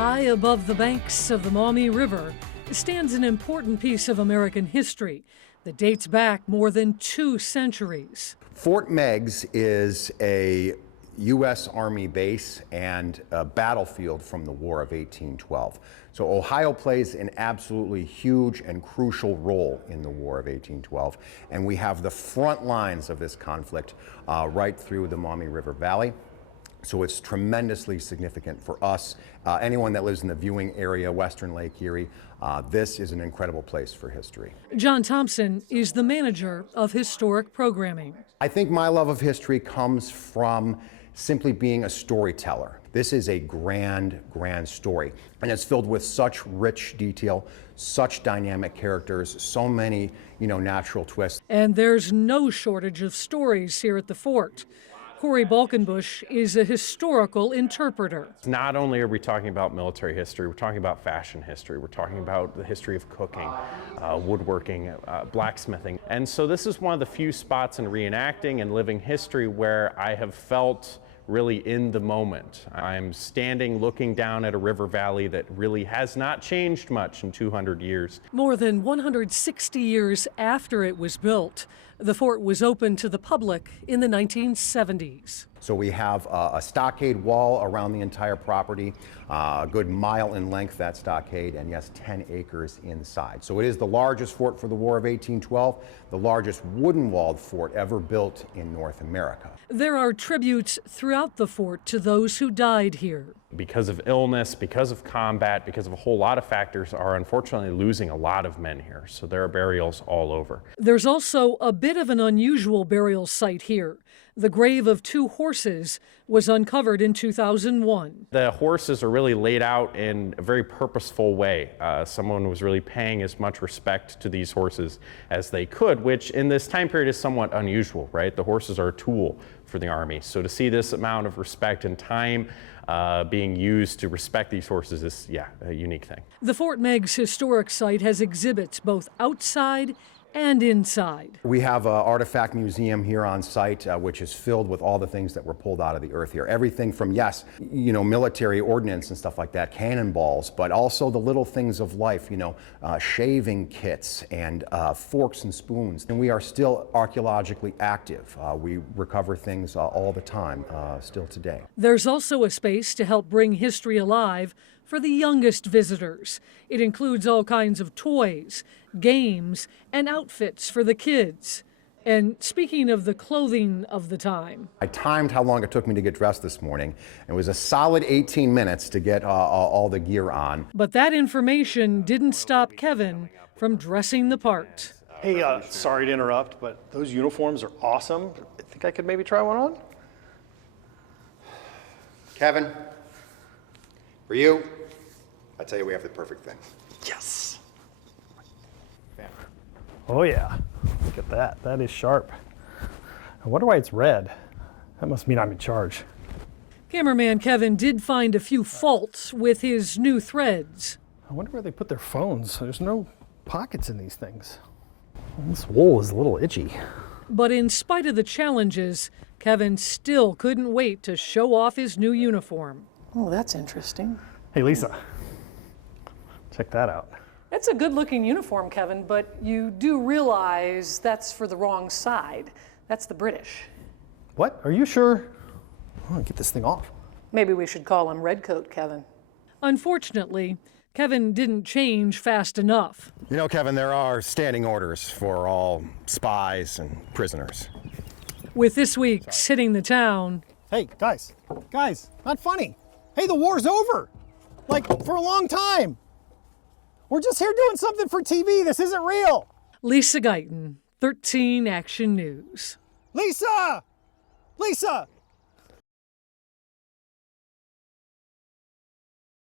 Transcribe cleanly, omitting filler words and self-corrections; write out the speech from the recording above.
High above the banks of the Maumee River stands an important piece of American history that dates back more than 2 centuries. Fort Meigs is a U.S. Army base and a battlefield from the War of 1812. So Ohio plays an absolutely huge and crucial role in the War of 1812, and we have the front lines of this conflict right through the Maumee River Valley. So it's tremendously significant for us. Anyone that lives in the viewing area, Western Lake Erie, this is an incredible place for history. John Thompson is the manager of historic programming. I think my love of history comes from simply being a storyteller. This is a grand story, and it's filled with such rich detail, such dynamic characters, so many, natural twists. And there's no shortage of stories here at the fort. Corey Balkenbush is a historical interpreter. Not only are we talking about military history, we're talking about fashion history, we're talking about the history of cooking, woodworking, blacksmithing. And so this is one of the few spots in reenacting and living history where I have felt really in the moment. I'm standing looking down at a river valley that really has not changed much in 200 years. More than 160 years after it was built, the fort was open to the public in the 1970s. So we have a stockade wall around the entire property, a good mile in length, that stockade, and yes, 10 acres inside. So it is the largest fort for the War of 1812, the largest wooden-walled fort ever built in North America. There are tributes throughout the fort to those who died here. Because of illness, because of combat, because of a whole lot of factors, are unfortunately losing a lot of men here. So there are burials all over. There's also a bit of an unusual burial site here. The grave of 2 horses was uncovered in 2001. The horses are really laid out in a very purposeful way. Someone was really paying as much respect to these horses as they could, which in this time period is somewhat unusual, right? The horses are a tool for the Army. So to see this amount of respect and time being used to respect these horses is, a unique thing. The Fort Meigs historic site has exhibits both outside and inside. We have an artifact museum here on site, which is filled with all the things that were pulled out of the earth here. Everything from, military ordnance and stuff like that, cannonballs, but also the little things of life, shaving kits and forks and spoons. And we are still archaeologically active. We recover things all the time, still today. There's also a space to help bring history alive for the youngest visitors. It includes all kinds of toys, games, and outfits for the kids. And speaking of the clothing of the time, I timed how long it took me to get dressed this morning. It was a solid 18 minutes to get all the gear on. But that information didn't stop Kevin from dressing the part. Hey, sorry to interrupt, but those uniforms are awesome. I think I could maybe try one on. Kevin, for you, I tell you, we have the perfect thing. Yes. Oh yeah, look at that. That is sharp. I wonder why it's red. That must mean I'm in charge. Cameraman Kevin did find a few faults with his new threads. I wonder where they put their phones. There's no pockets in these things. This wool is a little itchy. But in spite of the challenges, Kevin still couldn't wait to show off his new uniform. Oh, that's interesting. Hey Lisa, check that out. It's a good-looking uniform, Kevin, but you do realize that's for the wrong side. That's the British. What? Are you sure? I want to get this thing off. Maybe we should call him Redcoat, Kevin. Unfortunately, Kevin didn't change fast enough. Kevin, there are standing orders for all spies and prisoners. With this week's Hitting the Town. Hey, guys, not funny. Hey, the war's over. Like, for a long time. We're just here doing something for TV. This isn't real. Lisa Guyton, 13 Action News. Lisa!